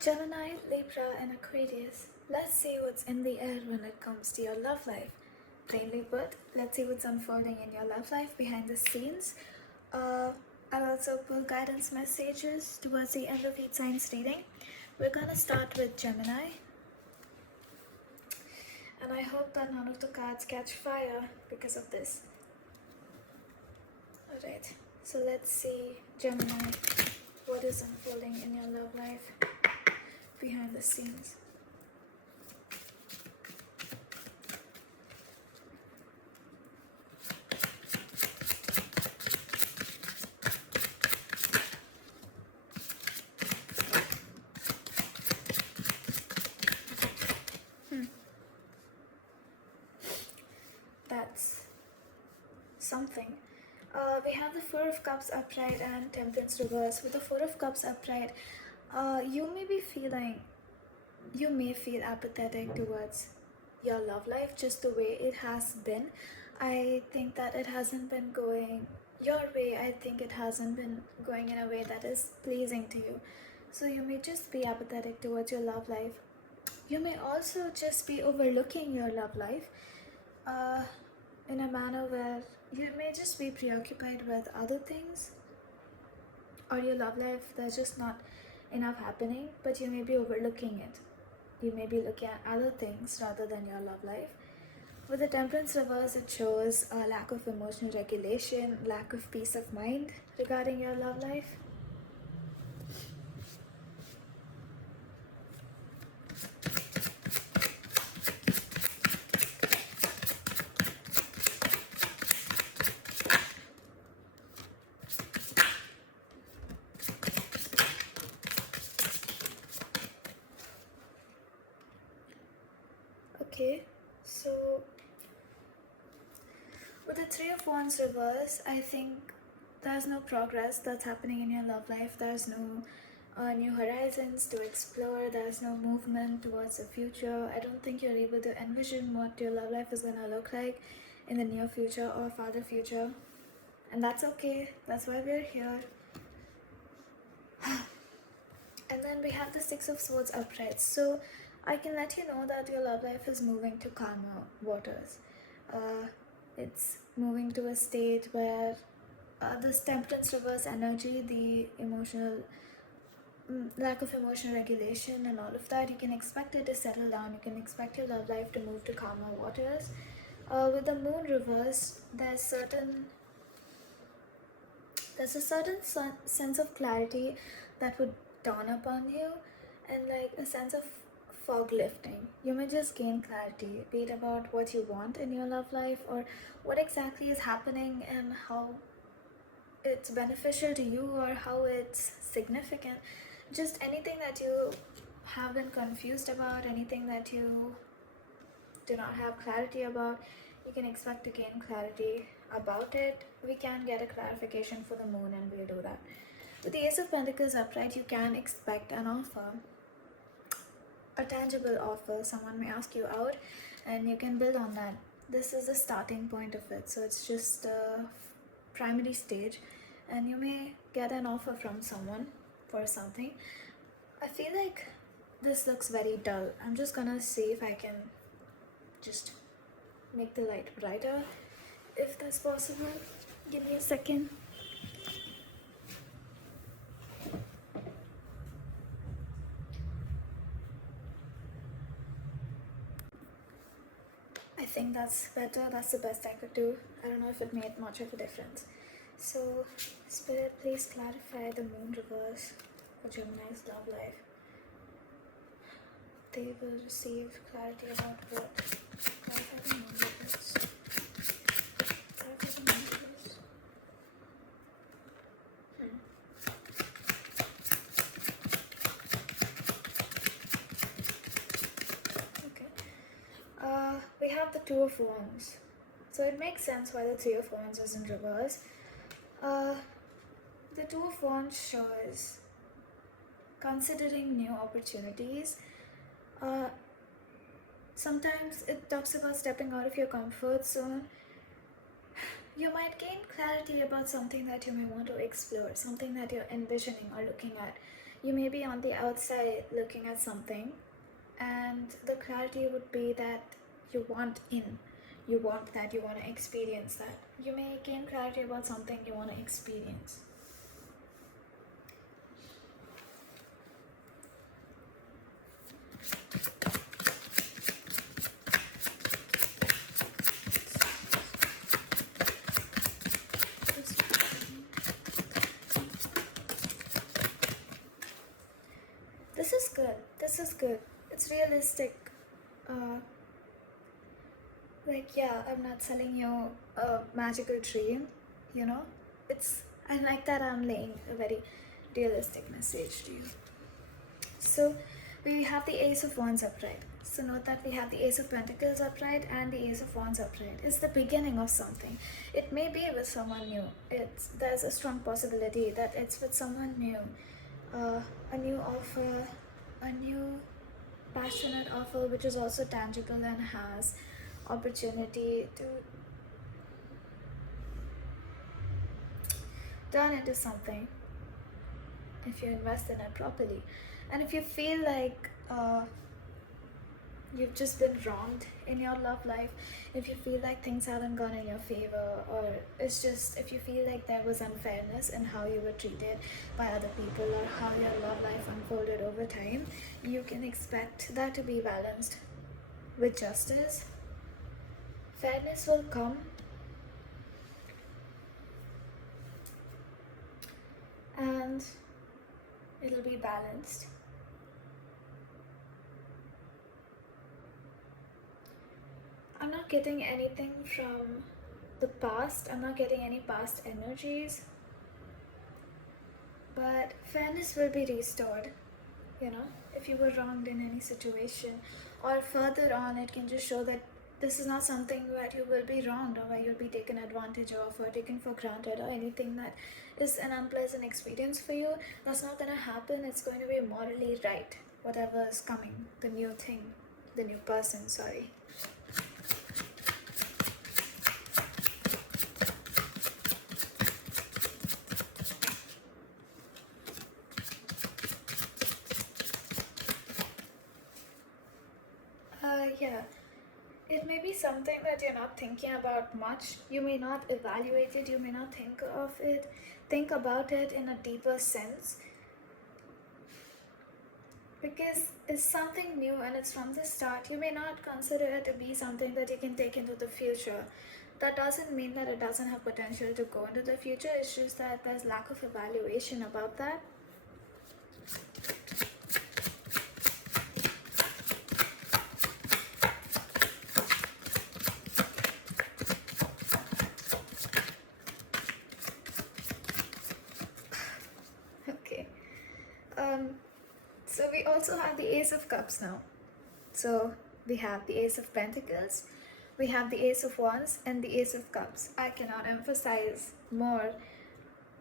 Gemini, Libra, and Aquarius. Let's see what's in the air when it comes to your love life. Plainly put, let's see what's unfolding in your love life behind the scenes. I'll also pull guidance messages towards the end of each sign's reading. We're gonna start with Gemini, and I hope that none of the cards catch fire because of this. Alright, so let's see, Gemini, what is unfolding in your love life behind the scenes. That's something. We have the Four of Cups upright and Temperance reverse. With the Four of Cups upright, you may feel apathetic towards your love life just the way it has been. I think that it hasn't been going your way. I think it hasn't been going in a way that is pleasing to you. So you may just be apathetic towards your love life. You may also just be overlooking your love life in a manner where you may just be preoccupied with other things, or your love life, there's just not enough happening, but you may be overlooking it. You may be looking at other things rather than your love life. With the Temperance reverse, it shows a lack of emotional regulation, lack of peace of mind regarding your love life. Okay, so with the Three of Wands reverse, I think there's no progress that's happening in your love life. There's no new horizons to explore. There's no movement towards the future. I don't think you're able to envision what your love life is gonna look like in the near future or farther future, and that's okay. That's why we're here. And then we have the Six of Swords upright. So I can let you know that your love life is moving to calmer waters. It's moving to a state where this Temperance reverse energy, the emotional lack of emotional regulation and all of that, you can expect it to settle down. You can expect your love life to move to calmer waters. With the Moon reverse, there's a certain sense of clarity that would dawn upon you, and like a sense of fog lifting. You may just gain clarity, be it about what you want in your love life or what exactly is happening and how it's beneficial to you or how it's significant. Just anything that you have been confused about, anything that you do not have clarity about, you can expect to gain clarity about it. We can get a clarification for the Moon, and we'll do that. With the Ace of Pentacles upright, you can expect an offer, a tangible offer. Someone may ask you out and you can build on that. This is the starting point of it, so it's just a primary stage, and you may get an offer from someone for something. I feel like this looks very dull. I'm just gonna see if I can just make the light brighter, if that's possible. Give me a second. I think that's better. That's the best I could do. I don't know if it made much of a difference. So, Spirit, please clarify the Moon reverse for Gemini's love life. They will receive clarity about what? Clarify the Moon reverse. Clarify the Moon reverse. Okay. We have the Two of Wands. So it makes sense why the Three of Wands is in reverse. The Two of Wands shows considering new opportunities. Sometimes it talks about stepping out of your comfort zone. You might gain clarity about something that you may want to explore, something that you're envisioning or looking at. You may be on the outside looking at something, and the clarity would be that you want in. You want that, you want to experience that. You may gain clarity about something you want to experience. This is good. This is good. It's realistic. Yeah, I'm not selling you a magical dream, you know? I like that I'm laying a very realistic message to you. So, we have the Ace of Wands upright. So, note that we have the Ace of Pentacles upright and the Ace of Wands upright. It's the beginning of something. It may be with someone new. There's a strong possibility that it's with someone new. A new offer, a new passionate offer which is also tangible and has opportunity to turn into something if you invest in it properly. And if you feel like you've just been wronged in your love life, if you feel like things haven't gone in your favor, or it's just if you feel like there was unfairness in how you were treated by other people or how your love life unfolded over time, you can expect that to be balanced with justice. Fairness will come, and it'll be balanced. I'm not getting anything from the past. I'm not getting any past energies. But fairness will be restored, if you were wronged in any situation. Or further on, it can just show that this is not something where you will be wronged or where you'll be taken advantage of or taken for granted or anything that is an unpleasant experience for you. That's not going to happen. It's going to be morally right, whatever is coming, the new thing, the new person, sorry. Yeah. It may be something that you're not thinking about much. You may not evaluate it, you may not think about it in a deeper sense. Because it's something new and it's from the start. You may not consider it to be something that you can take into the future. That doesn't mean that it doesn't have potential to go into the future. It's just that there's lack of evaluation about that. So we also have the Ace of Cups now. So we have the Ace of Pentacles, we have the Ace of Wands, and the Ace of Cups. I cannot emphasize more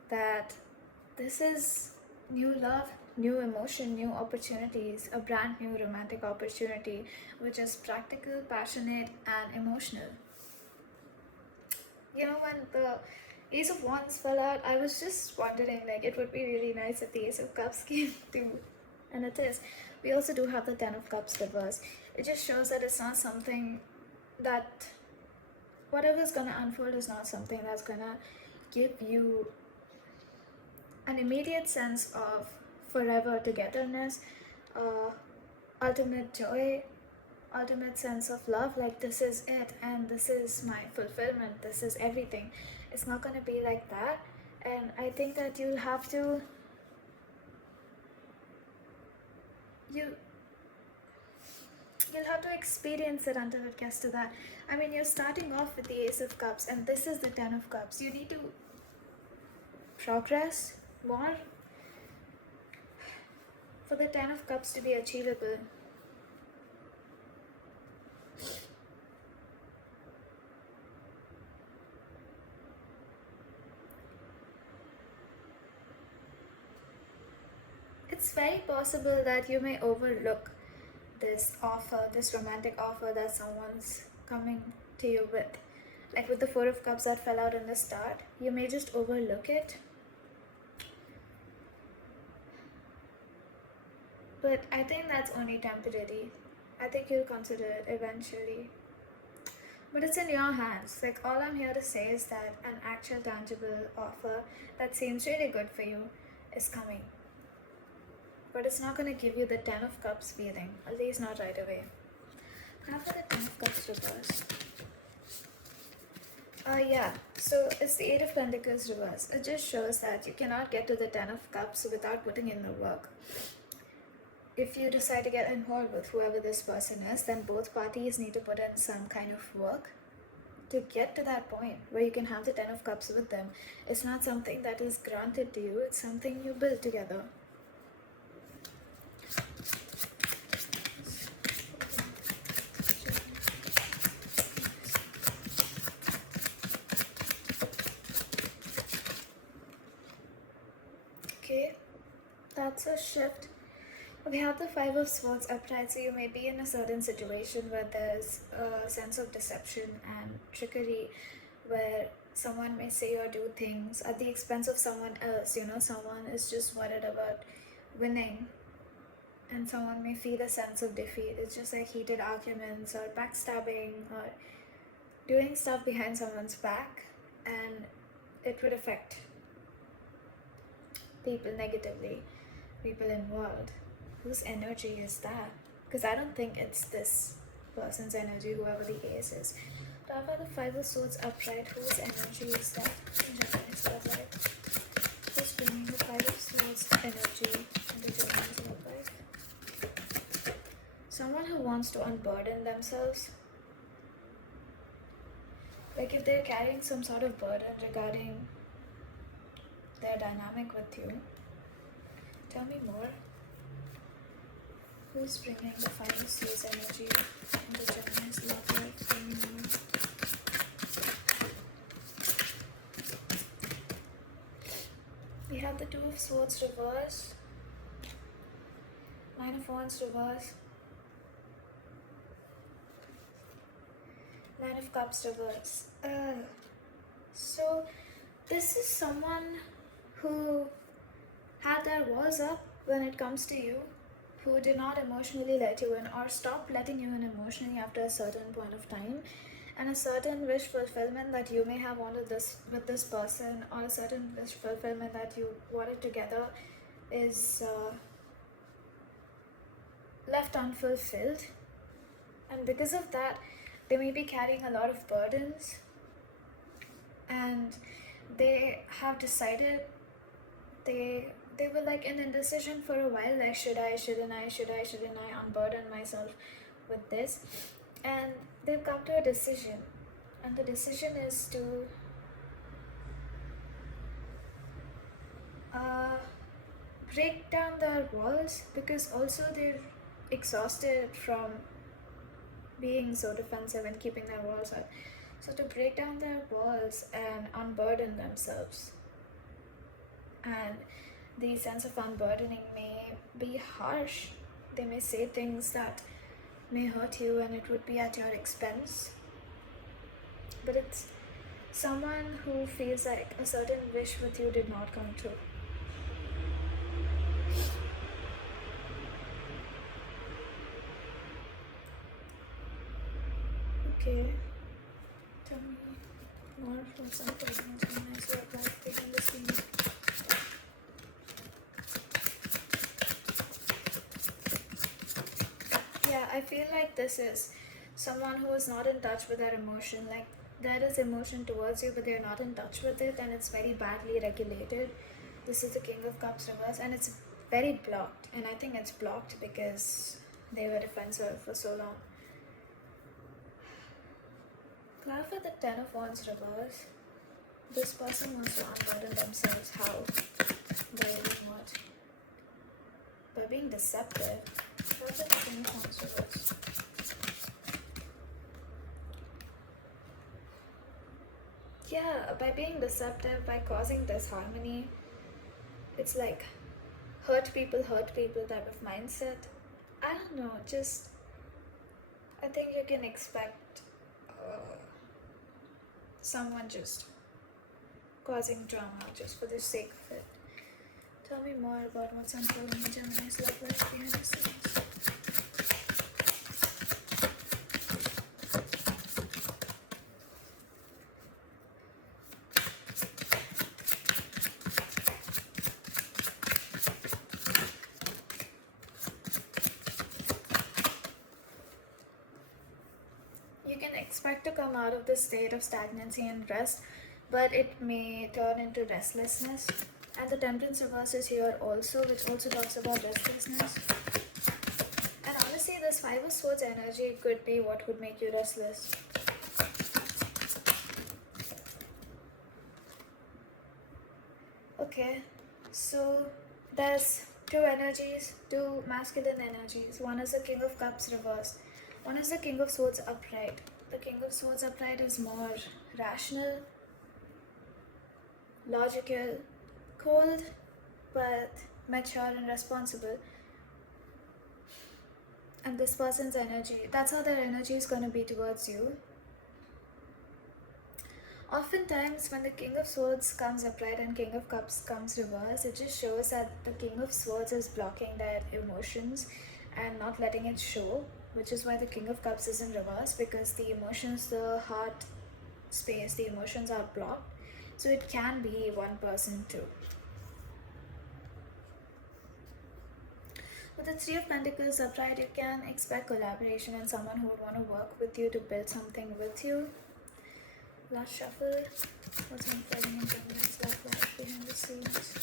that this is new love, new emotion, new opportunities, a brand new romantic opportunity, which is practical, passionate, and emotional. When the Ace of Wands fell out, I was just wondering, it would be really nice if the Ace of Cups came too. And it is. We also do have the Ten of Cups reverse. It just shows that it's not something that whatever's gonna unfold is not something that's gonna give you an immediate sense of forever togetherness, ultimate joy, ultimate sense of love, like this is it and this is my fulfillment, this is everything. It's not gonna be like that. And I think that you'll have to experience it until it gets to that. I mean, you're starting off with the Ace of Cups and this is the Ten of Cups. You need to progress more for the Ten of Cups to be achievable. It's very possible that you may overlook this offer, this romantic offer that someone's coming to you with. Like with the Four of Cups that fell out in the start, you may just overlook it. But I think that's only temporary. I think you'll consider it eventually. But it's in your hands. Like, all I'm here to say is that an actual tangible offer that seems really good for you is coming. But it's not going to give you the 10 of Cups feeling, at least not right away. How for the 10 of Cups reverse? Yeah, so it's the 8 of Pentacles reverse. It just shows that you cannot get to the 10 of Cups without putting in the work. If you decide to get involved with whoever this person is, then both parties need to put in some kind of work to get to that point where you can have the 10 of Cups with them. It's not something that is granted to you, it's something you build together. Okay, that's a shift. We have the 5 of Swords upright, so you may be in a certain situation where there's a sense of deception and trickery, where someone may say or do things at the expense of someone else. Someone is just worried about winning, and someone may feel a sense of defeat. It's just like heated arguments or backstabbing or doing stuff behind someone's back, and it would affect people negatively, people involved. Whose energy is that? Because I don't think it's this person's energy, whoever the ace is. But I've got the 5 of Swords upright. Whose energy is that? Who's bringing the 5 of Swords energy in the Gemini's love life? Someone who wants to unburden themselves. Like if they're carrying some sort of burden regarding their dynamic with you. Tell me more. Who's bringing the 5 of Swords energy in the Gemini's love life? Tell me more. We have the 2 of Swords reverse, 9 of Wands reverse, 9 of Cups reverse. So this is someone who had their walls up when it comes to you, who did not emotionally let you in or stopped letting you in emotionally after a certain point of time, and a certain wish fulfillment that you may have wanted this with this person, or a certain wish fulfillment that you wanted together is left unfulfilled. And because of that, they may be carrying a lot of burdens, and they have decided, they were like in indecision for a while, like should I unburden myself with this, and they've come to a decision, and the decision is to break down their walls, because also they're exhausted from being so defensive and keeping their walls up. So to break down their walls and unburden themselves. And the sense of unburdening may be harsh. They may say things that may hurt you, and it would be at your expense. But it's someone who feels like a certain wish with you did not come true. Okay, tell me more from some persons when I see a black behind the scenes. Yeah, I feel like this is someone who is not in touch with their emotion. Like there is emotion towards you, but they're not in touch with it, and it's very badly regulated. This is the King of Cups reverse, and it's very blocked. And I think it's blocked because they were defensive for so long. Clarify the 10 of Wands reverse. This person wants to unburden themselves. How? By doing what? By being deceptive. Clarify the 10 of Wands reverse. Yeah, by being deceptive, by causing disharmony. It's like hurt people type of mindset. I don't know, just I think you can expect someone just causing drama just for the sake of it. Tell me more about what's unfolding in Gemini's love life behind the scenes. You can expect to come out of this state of stagnancy and rest, but it may turn into restlessness. And the Temperance reverse is here also, which also talks about restlessness. And honestly, this Five of Swords energy could be what would make you restless. Okay, so there's two energies, two masculine energies. One is the King of Cups reversed. One is the King of Swords upright. The King of Swords upright is more rational, logical, cold, but mature and responsible. And this person's energy, that's how their energy is going to be towards you. Oftentimes, when the King of Swords comes upright and King of Cups comes reverse, it just shows that the King of Swords is blocking their emotions and not letting it show, which is why the King of Cups is in reverse, because the emotions, the heart space, the emotions are blocked. So it can be one person too. With the Three of Pentacles upright, you can expect collaboration and someone who would want to work with you to build something with you. Last shuffle. What's unfolding in Gemini's love life behind the scenes?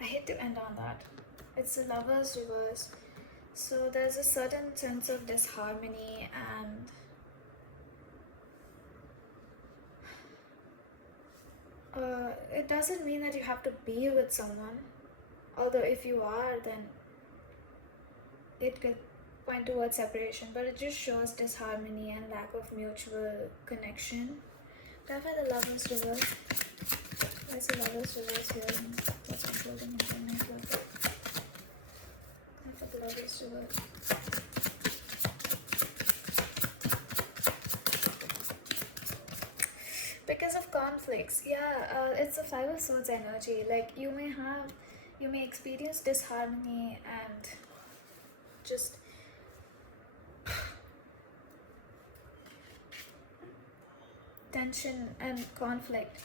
I hate to end on that. It's the Lover's reverse. So there's a certain sense of disharmony, and it doesn't mean that you have to be with someone. Although if you are, then it could point towards separation, but it just shows disharmony and lack of mutual connection. Clarify the Lover's reverse. Where's the Lover's reverse here? And what's unfolding in Gemini's love life? Clarify the Lover's reverse. Because of conflicts, yeah, it's a Five of Swords energy. Like you may experience disharmony and just tension and conflict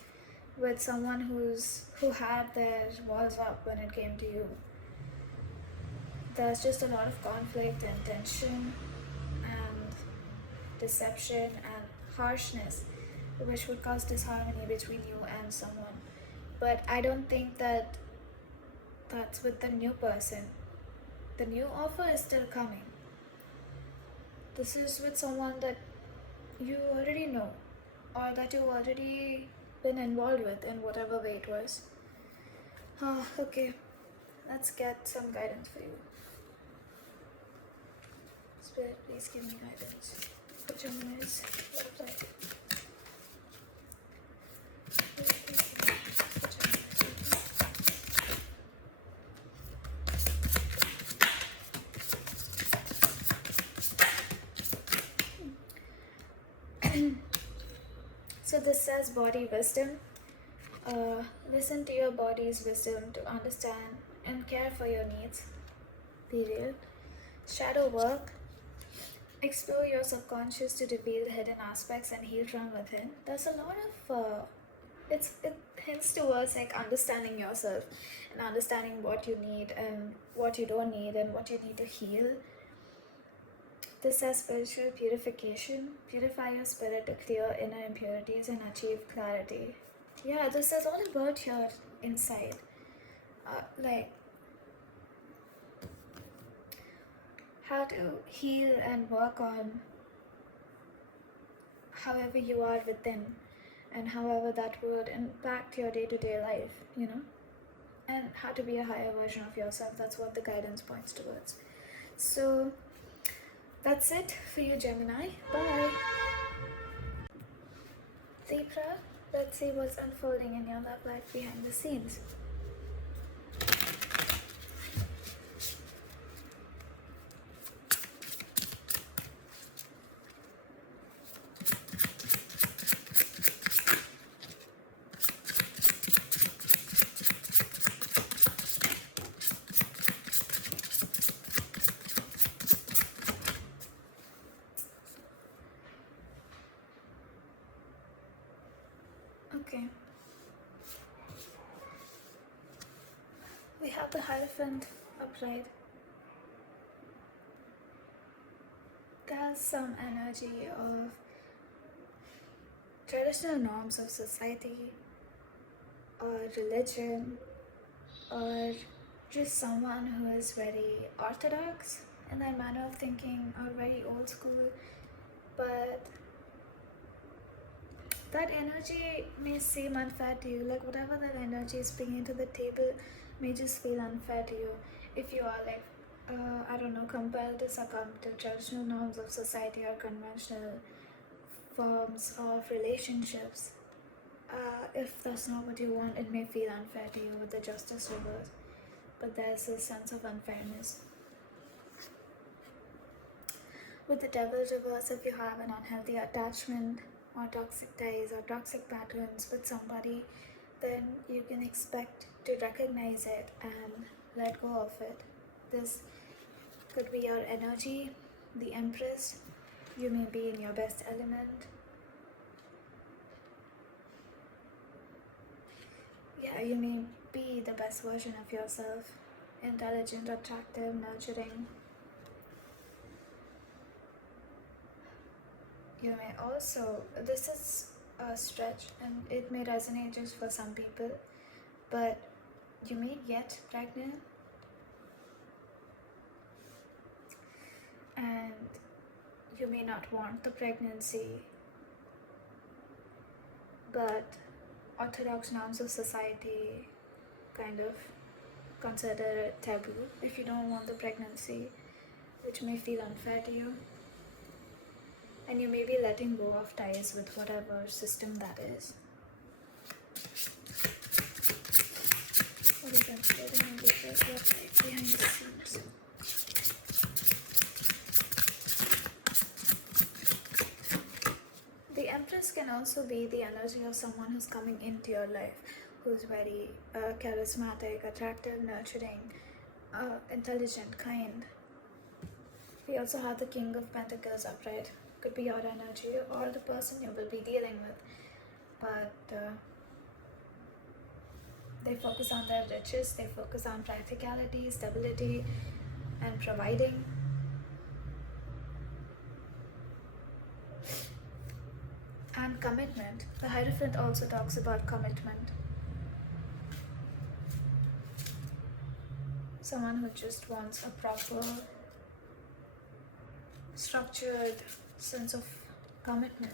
with someone who had their walls up when it came to you. There's just a lot of conflict and tension and deception and harshness, which would cause disharmony between you and someone. But I don't think that that's with the new person. The new offer is still coming. This is with someone that you already know, or that you've already been involved with in whatever way it was. Okay, let's get some guidance for you. Spirit, please give me guidance for Gemini's love life. So this says body wisdom. Listen to your body's wisdom to understand and care for your needs. Period. Shadow work. Explore your subconscious to reveal hidden aspects and heal from within. There's a lot of it hints towards like understanding yourself and understanding what you need and what you don't need and what you need to heal. This says spiritual purification. Purify your spirit to clear inner impurities and achieve clarity. Yeah, this is all about your inside. Like how to heal and work on however you are within and however that would impact your day-to-day life, you know? And how to be a higher version of yourself. That's what the guidance points towards. So that's it for you, Gemini. Bye. Libra, let's see what's unfolding in your love life behind the scenes. Okay. We have the Hierophant upright. There's some energy of traditional norms of society or religion, or just someone who is very orthodox in their manner of thinking or very old school, but that energy may seem unfair to you. Like whatever that energy is bringing to the table may just feel unfair to you if you are like I don't know, compelled to succumb to traditional norms of society or conventional forms of relationships. If that's not what you want, it may feel unfair to you with the justice reverse, but there's a sense of unfairness. With the devil's reverse, if you have an unhealthy attachment or toxic ties or toxic patterns with somebody, then you can expect to recognize it and let go of it. This could be your energy, the Empress. You may be in your best element. Yeah, you may be the best version of yourself. Intelligent, attractive, nurturing. You may also, this is a stretch and it may resonate just for some people, but you may get pregnant and you may not want the pregnancy, but orthodox norms of society kind of consider it taboo if you don't want the pregnancy, which may feel unfair to you. And you may be letting go of ties with whatever system that is. What is unfolding in Libra? What's right behind the scenes? The Empress can also be the energy of someone who's coming into your life, who's very charismatic, attractive, nurturing, intelligent, kind. We also have the King of Pentacles upright. Could be your energy or the person you will be dealing with, but they focus on their riches, they focus on practicality, stability, and providing. And commitment. The Hierophant also talks about commitment. Someone who just wants a proper, structured sense of commitment.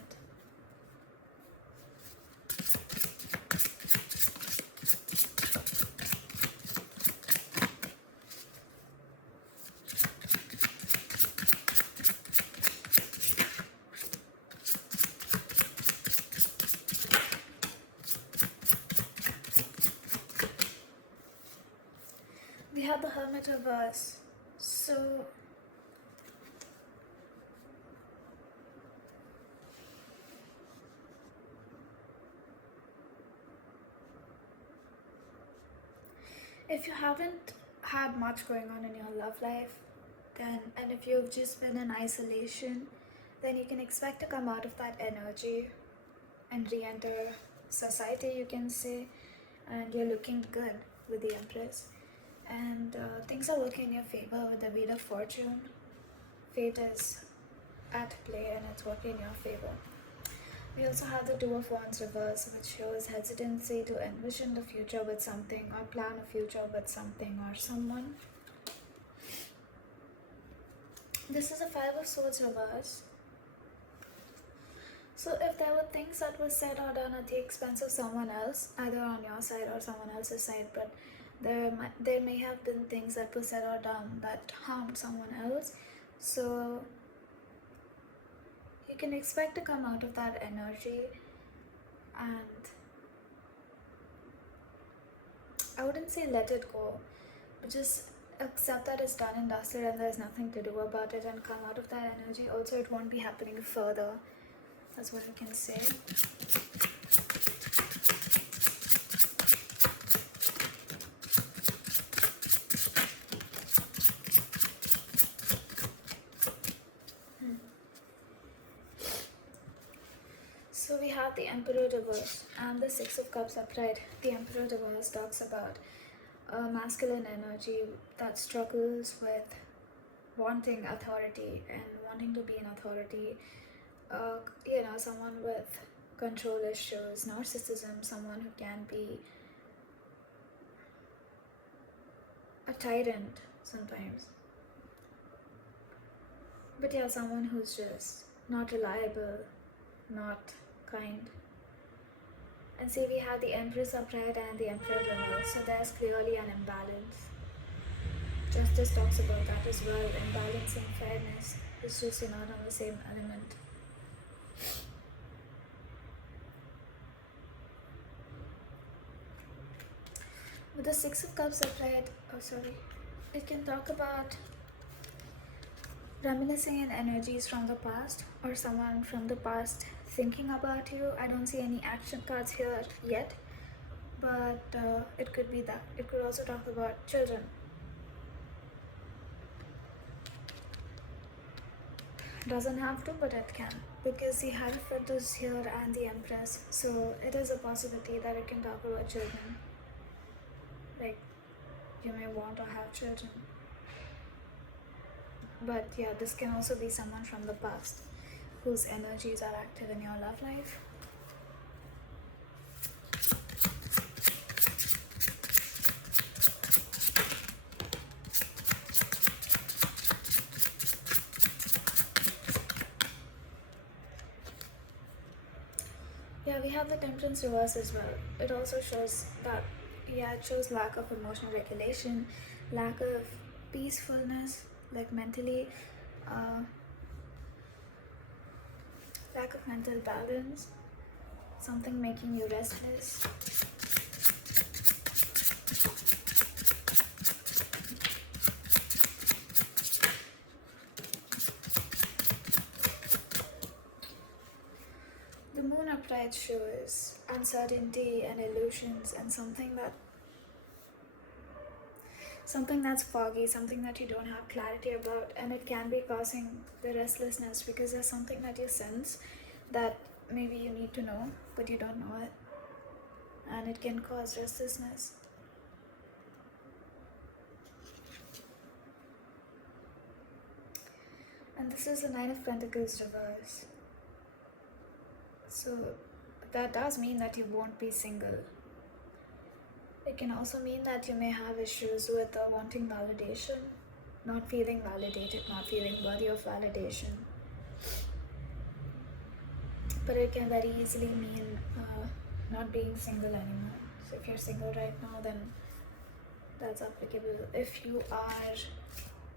We have the Hermit reverse. So if you haven't had much going on in your love life, then, and if you've just been in isolation, then you can expect to come out of that energy and re-enter society, you can say, and you're looking good with the Empress. And things are working in your favor with the Wheel of Fortune. Fate is at play and it's working in your favor. We also have the Two of Wands reverse, which shows hesitancy to envision the future with something or plan a future with something or someone. This is a Five of Swords reverse. So if there were things that were said or done at the expense of someone else, either on your side or someone else's side, but there may have been things that were said or done that harmed someone else. So you can expect to come out of that energy, and I wouldn't say let it go, but just accept that it's done and dusted and there's nothing to do about it, and come out of that energy. Also, it won't be happening further. That's what I can say. So we have the Emperor reverse and the Six of Cups upright. The Emperor reverse talks about a masculine energy that struggles with wanting authority and wanting to be an authority. Someone with control issues, narcissism, someone who can be a tyrant sometimes. But yeah, someone who's just not reliable, not kind. And see, we have the Empress upright and the Emperor reverse, so there's clearly an imbalance. Justice talks about that as well, imbalance and fairness. It's just you're not on the same element. With the Six of Cups upright, it can talk about reminiscing in energies from the past or someone from the past thinking about you. I don't see any action cards here yet, but it could be that. It could also talk about children. Doesn't have to, but it can, because the Hierophant is here and the Empress, so it is a possibility that it can talk about children. Like, you may want to have children. But yeah, this can also be someone from the past whose energies are active in your love life. Yeah, we have the Temperance reverse as well. It also shows that, it shows lack of emotional regulation, lack of peacefulness, like mentally, lack of mental balance, something making you restless. The Moon upright shows uncertainty and illusions and something that's foggy, something that you don't have clarity about, and it can be causing the restlessness because there's something that you sense that maybe you need to know, but you don't know it, and it can cause restlessness. And this is the Nine of Pentacles reverse. So that does mean that you won't be single. It can also mean that you may have issues with wanting validation, not feeling validated, not feeling worthy of validation. But it can very easily mean not being single anymore. So if you're single right now, then that's applicable. If you are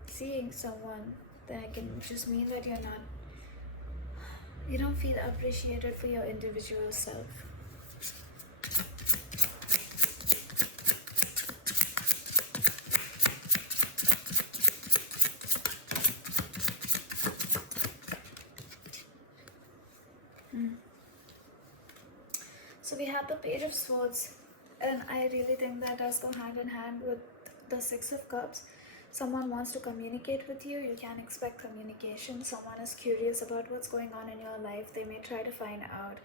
seeing someone, then it can just mean that you don't feel appreciated for your individual self. So we have the Page of Swords, and I really think that does go hand in hand with the Six of Cups. Someone wants to communicate with you, you can expect communication. Someone is curious about what's going on in your life. They may try to find out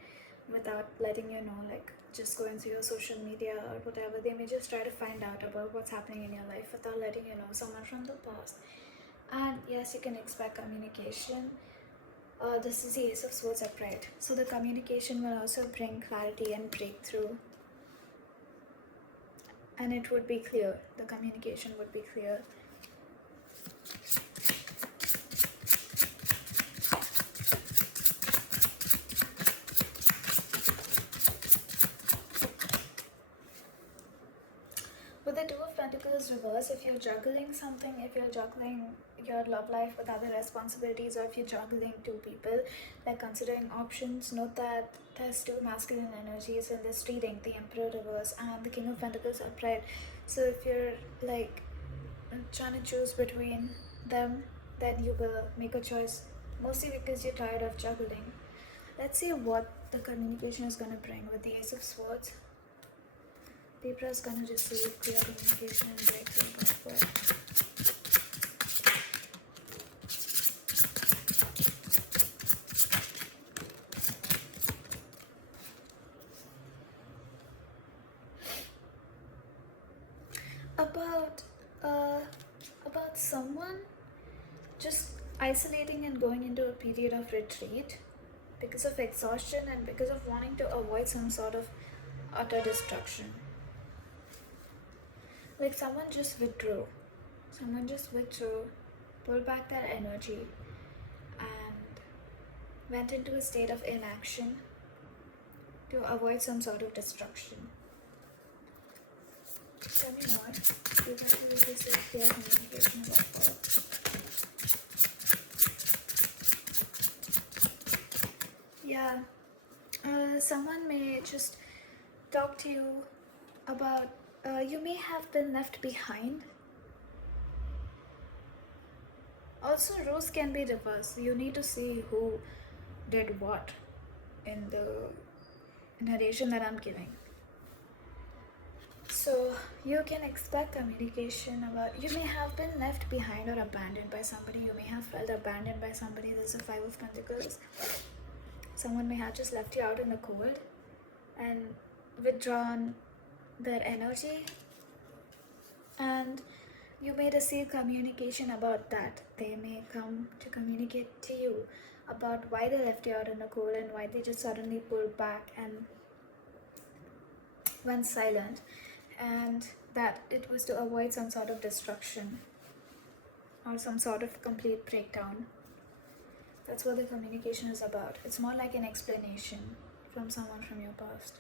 without letting you know, like just going through your social media or whatever. They may just try to find out about what's happening in your life without letting you know, someone from the past. And yes, you can expect communication. This is the Ace of Swords upright. So the communication will also bring clarity and breakthrough. And it would be clear. The communication would be clear. With the Two of Pentacles reverse, if you're juggling something, if you're juggling your love life with other responsibilities, or if you're juggling two people, like considering options, note that there's two masculine energies in this reading, the Emperor reverse and the King of Pentacles upright. So if you're like trying to choose between them, then you will make a choice, mostly because you're tired of juggling. Let's see what the communication is going to bring with the Ace of Swords. Libra is going to receive clear communication and breakthrough. Go for it. just isolating and going into a period of retreat because of exhaustion and because of wanting to avoid some sort of utter destruction. Like someone just withdrew. Pulled back their energy, and went into a state of inaction to avoid some sort of destruction. Tell me more. You have to really say clear communication about that. Yeah. Someone may just talk to you about you may have been left behind. Also, roles can be reversed. You need to see who did what in the narration that I'm giving. So you can expect communication about, you may have been left behind or abandoned by somebody. You may have felt abandoned by somebody. There's a 5 of Pentacles. Someone may have just left you out in the cold and withdrawn their energy, and you may receive communication about that. They may come to communicate to you about why they left you out in the cold and why they just suddenly pulled back and went silent, and that it was to avoid some sort of destruction or some sort of complete breakdown. That's what the communication is about. It's more like an explanation from someone from your past.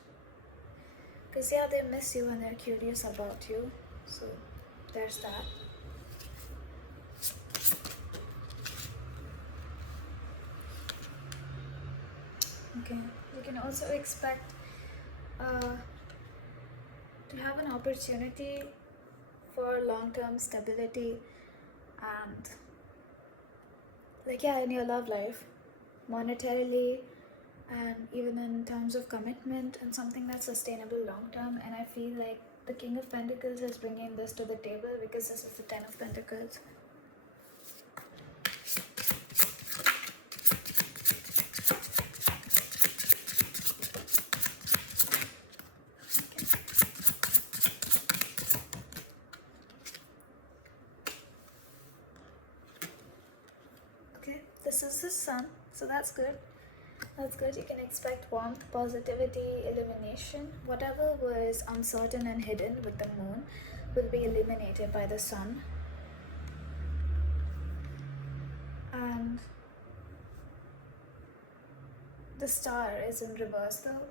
Because yeah, they miss you and they're curious about you. So there's that. Okay, you can also expect to have an opportunity for long-term stability and in your love life, monetarily and even in terms of commitment and something that's sustainable long-term. And I feel like the King of Pentacles is bringing this to the table because this is the 10 of Pentacles. Okay, this is the Sun, so that's good. That's good. You can expect warmth, positivity, illumination. Whatever was uncertain and hidden with the Moon will be illuminated by the Sun. And the Star is in reverse though.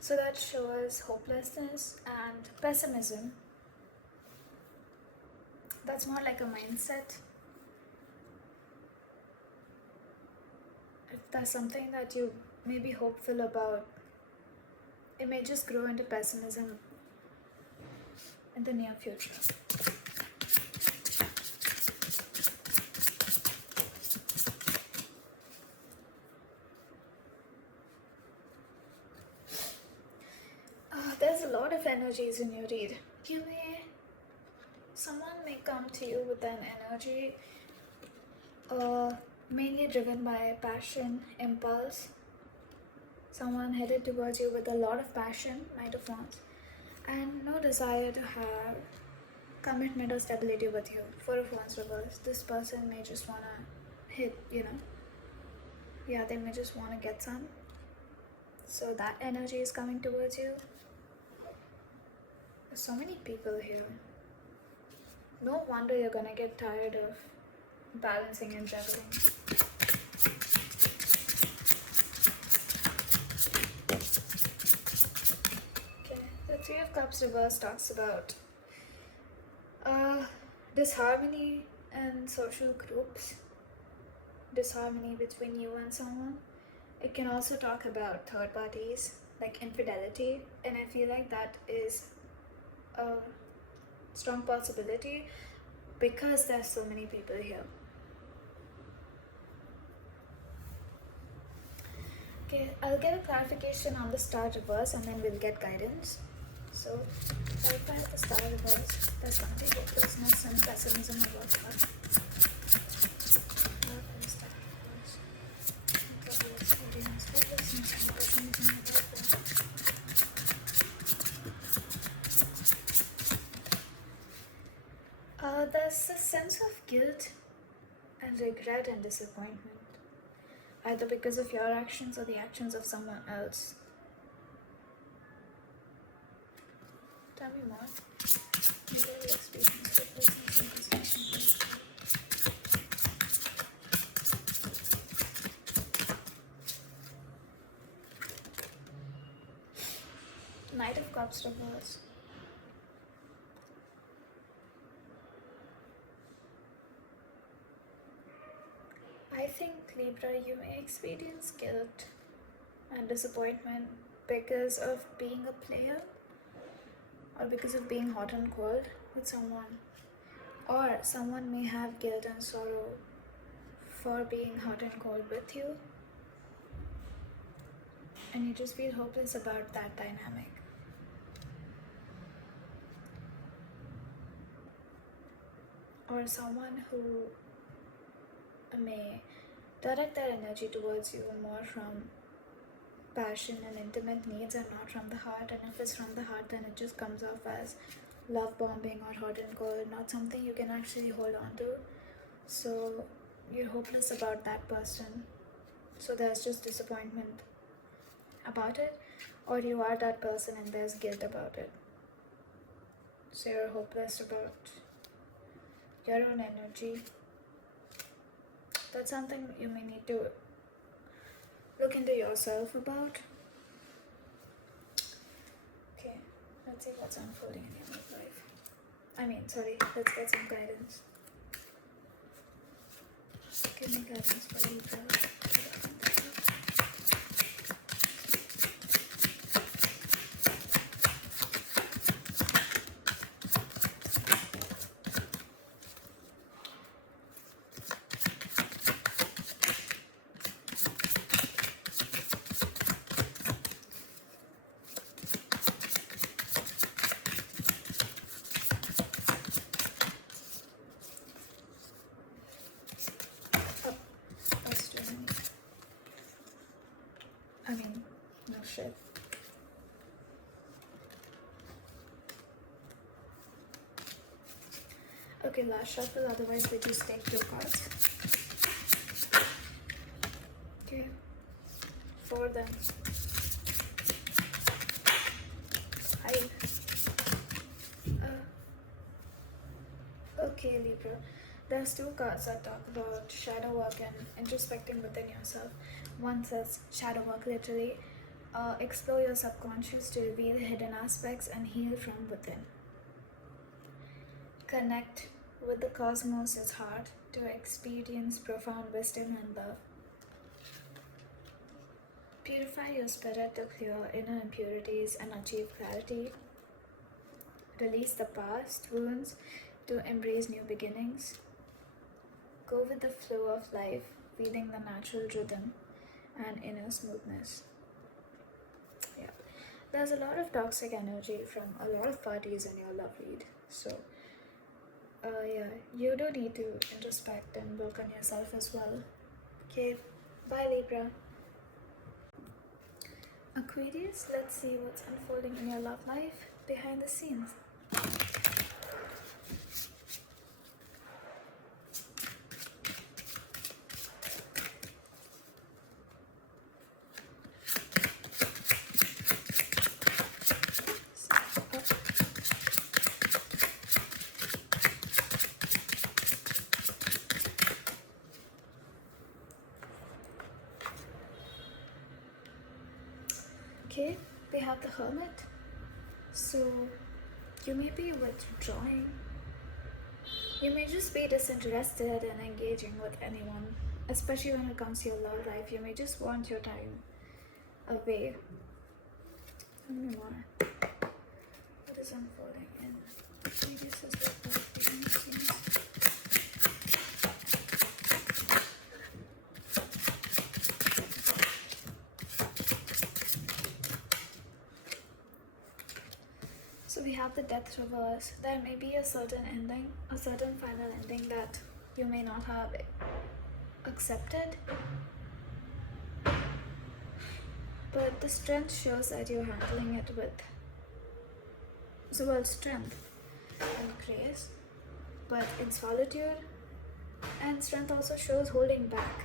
So that shows hopelessness and pessimism. That's more like a mindset. If there's something that you may be hopeful about, it may just grow into pessimism in the near future. There's a lot of energies in your read. Someone may come to you with an energy mainly driven by passion, impulse. Someone headed towards you with a lot of passion, Knight of Wands, and no desire to have commitment or stability with you. 4 of Wands reverse. This person may just want to hit, they may just want to get some. So that energy is coming towards you. There's so many people here. No wonder you're gonna get tired of balancing and juggling. Okay, the 3 of Cups reverse talks about disharmony in social groups, disharmony between you and someone. It can also talk about third parties, like infidelity, and I feel like that is a strong possibility because there's so many people here. Okay, I'll get a clarification on the Star reverse and then we'll get guidance. So, clarify the Star reverse. There's something hopelessness and pessimism about that. There's a sense of guilt and regret and disappointment, either because of your actions or the actions of someone else. Tell me more. Maybe you experience the person's interest. Knight of Cups reverse. I think, Libra, you may experience guilt and disappointment because of being a player, or because of being hot and cold with someone, or someone may have guilt and sorrow for being hot and cold with you, and you just feel hopeless about that dynamic. Or someone who may direct their energy towards you more from passion and intimate needs and not from the heart. And if it's from the heart, then it just comes off as love bombing or hot and cold, not something you can actually hold on to. So you're hopeless about that person. So there's just disappointment about it, or you are that person and there's guilt about it. So you're hopeless about your own energy. That's something you may need to look into yourself about. Okay, let's see what's unfolding in your life. Let's get some guidance. Give me guidance for Libra. No shit. Okay, last shuffle, otherwise we just take 2 cards. Okay, 4 then. 5. Okay, Libra. There's 2 cards that talk about shadow work and introspecting within yourself. One says shadow work, literally. Explore your subconscious to reveal hidden aspects and heal from within. Connect with the cosmos' heart to experience profound wisdom and love. Purify your spirit to clear inner impurities and achieve clarity. Release the past wounds to embrace new beginnings. Go with the flow of life, feeling the natural rhythm and inner smoothness. Yeah, there's a lot of toxic energy from a lot of parties in your love lead. So, you do need to introspect and work on yourself as well. Okay, bye Libra. Aquarius, let's see what's unfolding in your love life behind the scenes. Okay, we have the Hermit. So you may be withdrawing. You may just be disinterested in engaging with anyone, especially when it comes to your love life. You may just want your time away. Tell me more. What is unfolding in Aquarius's love life behind the scenes? So we have the Death reverse. There may be a certain ending, a certain final ending that you may not have accepted. But the strength shows that you're handling it with strength and grace. but in solitude. And strength also shows holding back,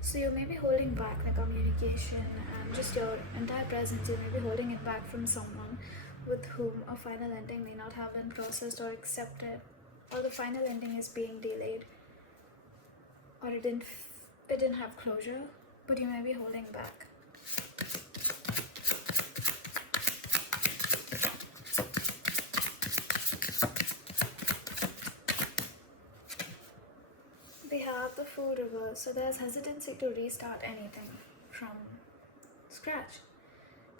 so you may be holding back the communication and just your entire presence. You may be holding it back from someone with whom a final ending may not have been processed or accepted, or the final ending is being delayed, or it didn't have closure, but you may be holding back. We have the Fool reverse, so there's hesitancy to restart anything from scratch.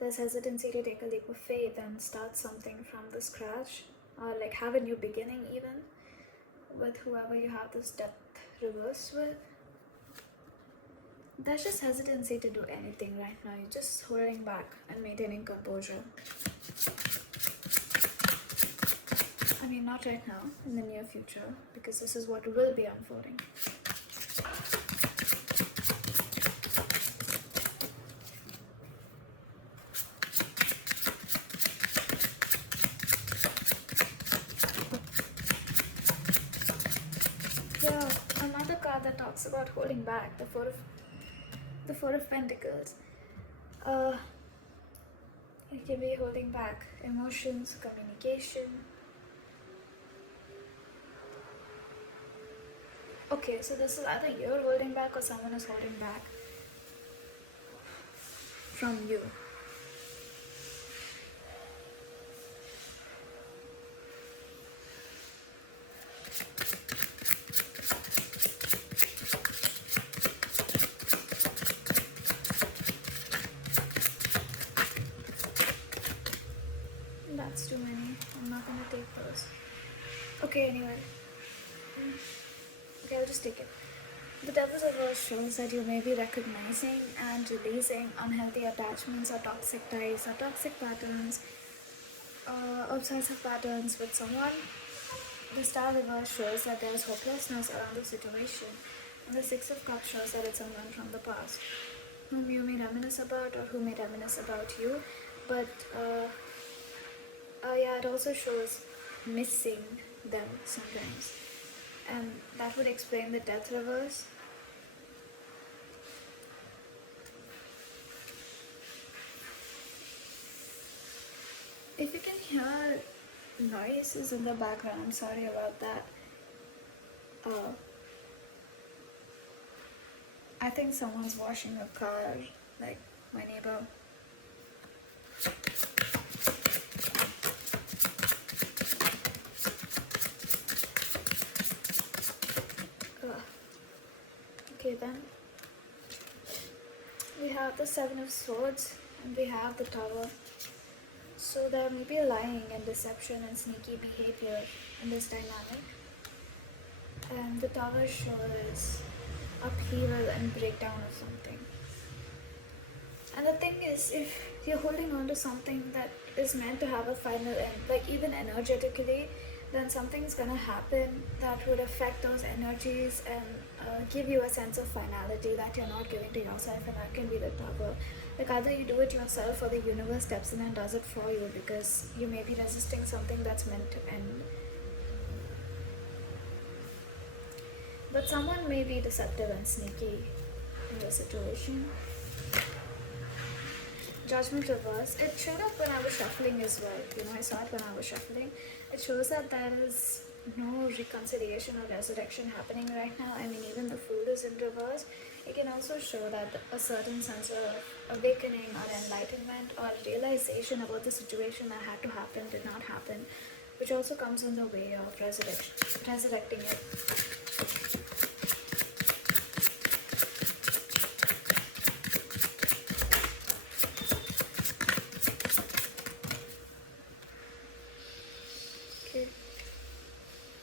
There's hesitancy to take a leap of faith and start something from the scratch, or like have a new beginning even with whoever you have this Death reverse with. There's just hesitancy to do anything right now. You're just holding back and maintaining composure. I mean, not right now, in the near future, because this is what will be unfolding. Yeah, another card that talks about holding back, the Four of Pentacles. It can be holding back emotions, communication. Okay, so this is either you're holding back or someone is holding back from you. That's too many. I'm not gonna take those. Okay, anyway. Okay, I'll just take it. The Devil's reverse shows that you may be recognizing and releasing unhealthy attachments or toxic ties or toxic patterns, obsessive patterns with someone. The Star reverse shows that there's hopelessness around the situation. And the Six of Cups shows that it's someone from the past whom you may reminisce about or who may reminisce about you. But yeah, it also shows missing them sometimes. And that would explain the Death reverse. If you can hear noises in the background, I'm sorry about that. I think someone's washing a car, like my neighbor. Okay then, we have the Seven of Swords and we have the Tower. So there may be lying and deception and sneaky behavior in this dynamic. And the Tower shows upheaval and breakdown of something. And the thing is, if you're holding on to something that is meant to have a final end, like even energetically, then something's gonna happen that would affect those energies and give you a sense of finality that you're not giving to yourself, and that can be the Tower. Like either you do it yourself or the universe steps in and does it for you, because you may be resisting something that's meant to end. But someone may be deceptive and sneaky in the situation. Judgment reverse. It showed up when I was shuffling as well. I saw it when I was shuffling. It shows that there is no reconciliation or resurrection happening right now. I mean, even the Fool is in reverse. It can also show that a certain sense of awakening or enlightenment or realization about the situation that had to happen did not happen, which also comes in the way of resurrecting it.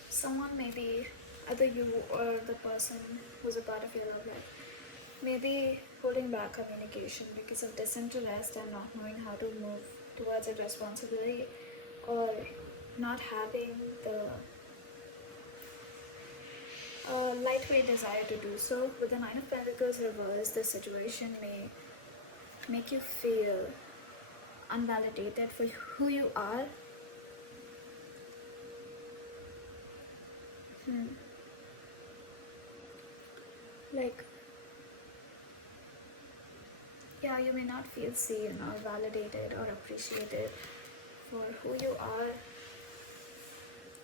Someone may be, either you or the person who's a part of your love life, may be holding back communication because of disinterest and not knowing how to move towards a responsibility, or not having the lightweight desire to do so. With the Nine of Pentacles reversed, this situation may make you feel unvalidated for who you are. Hmm. Like, yeah, you may not feel seen or validated or appreciated for who you are.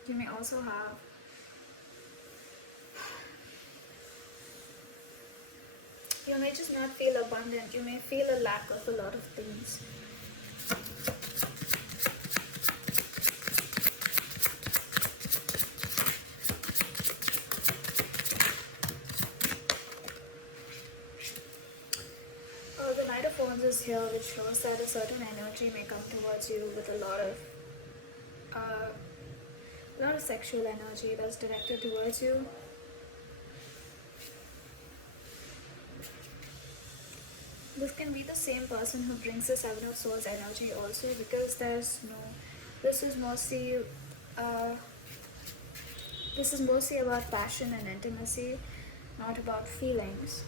You may also have, you may just not feel abundant. You may feel a lack of a lot of things. The Knight of Wands is here, which shows that a certain energy may come towards you with a lot of sexual energy that's directed towards you. This can be the same person who brings the Seven of Swords energy also, because this is mostly, uh, this is mostly about passion and intimacy, not about feelings.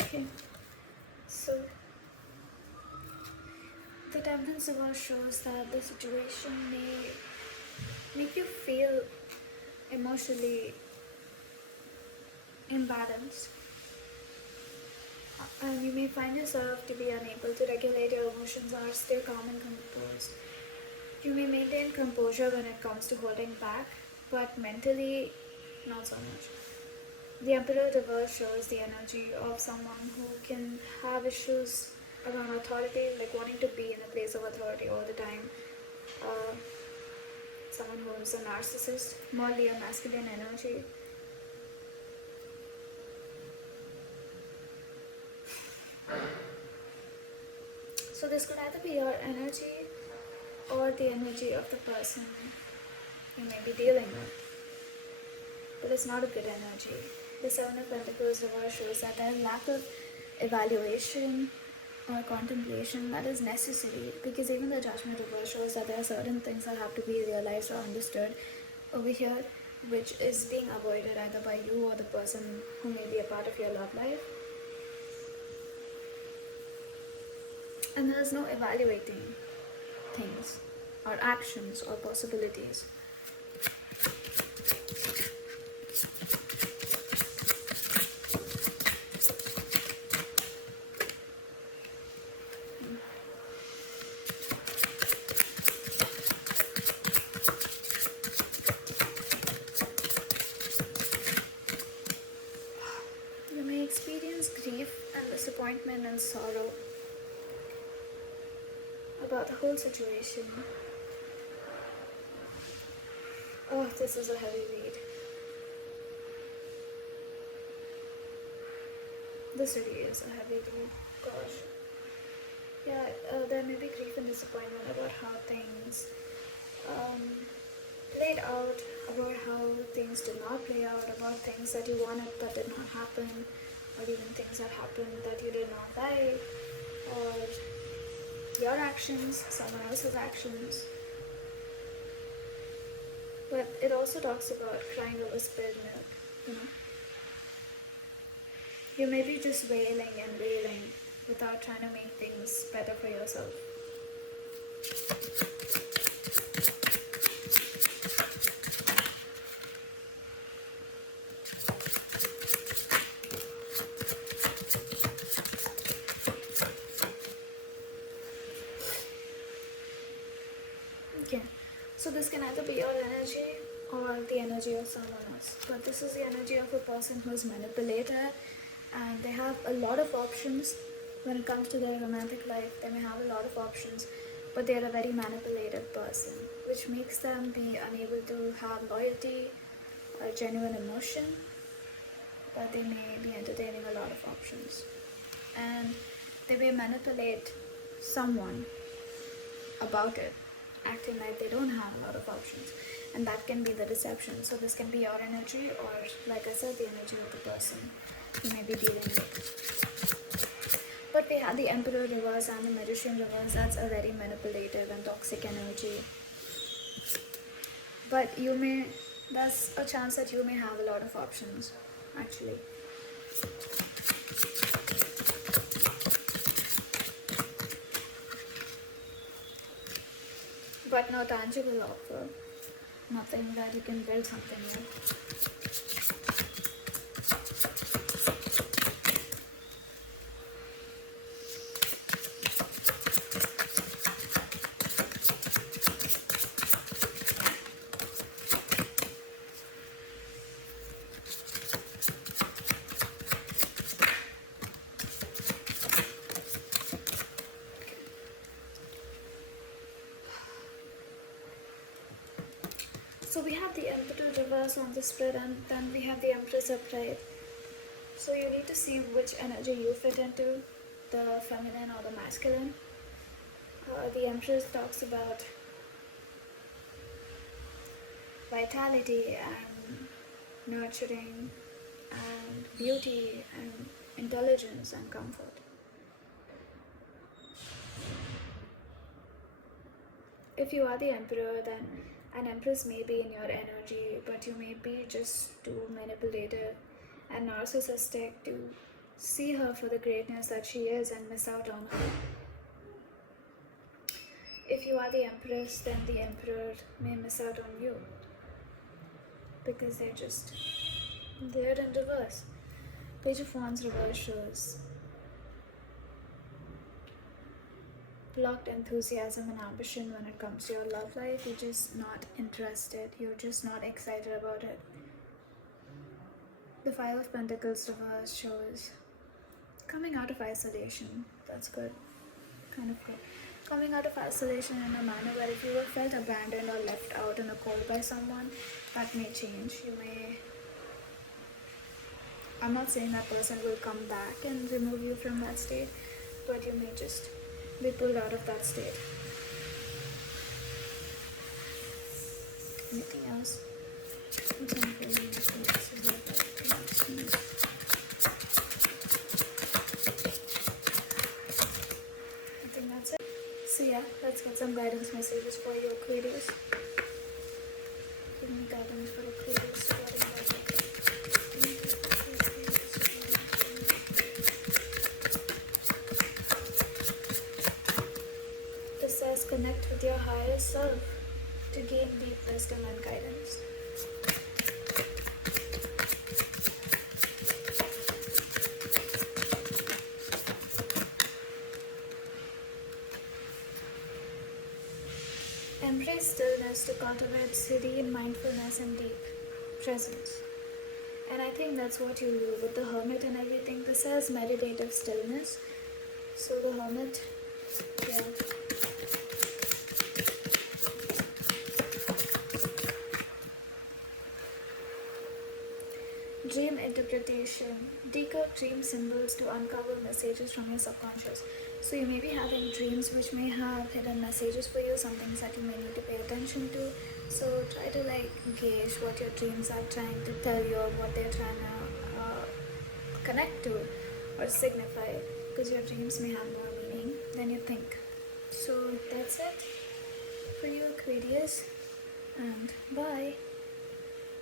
Okay, so the Temperance reverse shows that the situation may make you feel emotionally imbalanced, and you may find yourself to be unable to regulate your emotions or stay calm and composed. You may maintain composure when it comes to holding back, but mentally, not so much. The Emperor reverse shows the energy of someone who can have issues around authority, like wanting to be in a place of authority all the time. Uh, Someone who is a narcissist, more Leo masculine energy. So this could either be your energy or the energy of the person you may be dealing with. But it's not a good energy. The Seven of Pentacles reverse shows that there is lack of evaluation or contemplation that is necessary, because even the Judgment reverse shows that there are certain things that have to be realized or understood over here, which is being avoided either by you or the person who may be a part of your love life. And there is no evaluating things or actions or possibilities. You may experience grief and disappointment and sorrow about the whole situation. Oh, this is a heavy read. This really is a heavy read. Gosh. Yeah, there may be grief and disappointment about how things played out, about how things did not play out, about things that you wanted but did not happen, or even things that happened that you did not like, or your actions, someone else's actions. But it also talks about crying over spilled milk, you know. You may be just wailing and wailing without trying to make things better for yourself. Okay, so this can either be your energy or the energy of someone else. But this is the energy of a person who is manipulated, and they have a lot of options when it comes to their romantic life. They may have a lot of options, but they are a very manipulative person, which makes them be unable to have loyalty or genuine emotion, but they may be entertaining a lot of options. And they may manipulate someone about it, acting like they don't have a lot of options, and that can be the deception. So this can be your energy, or like I said, the energy of the person you may be dealing with. But we have the Emperor reverse and the Magician reverse. That's a very manipulative and toxic energy. But there's a chance that you may have a lot of options, actually. But no tangible offer. Nothing that you can build something with. So we have the Emperor reverse on the spread, and then we have the Empress upright. So you need to see which energy you fit into, the feminine or the masculine. The Empress talks about vitality and nurturing and beauty and intelligence and comfort. If you are the Emperor, then an Empress may be in your energy, but you may be just too manipulative and narcissistic to see her for the greatness that she is and miss out on her. If you are the Empress, then the Emperor may miss out on you because they're in reverse. Page of Wands reverse shows blocked enthusiasm and ambition when it comes to your love life. You're just not interested, you're just not excited about it. The Five of Pentacles reverse shows coming out of isolation. That's good, kind of good. Coming out of isolation in a manner where if you were felt abandoned or left out in a cold by someone, that may change. I'm not saying that person will come back and remove you from that state, but you may just be pulled out of that state. Anything else? I think that's it. So yeah, let's get some guidance messages for your Aquarius. Give me guidance for Aquarius. This says connect with your higher self to gain deep wisdom and guidance. Embrace stillness to cultivate serene mindfulness and deep presence. And I think that's what you do with the Hermit and everything. This says meditative stillness. So the Hermit, yeah. Dream interpretation. Decode dream symbols to uncover messages from your subconscious. So you may be having dreams which may have hidden messages for you, some things that you may need to pay attention to. So try to gauge what your dreams are trying to tell you or what they're trying to connect to or signify, because your dreams may have more meaning than you think. So that's it for you, Aquarius, and bye.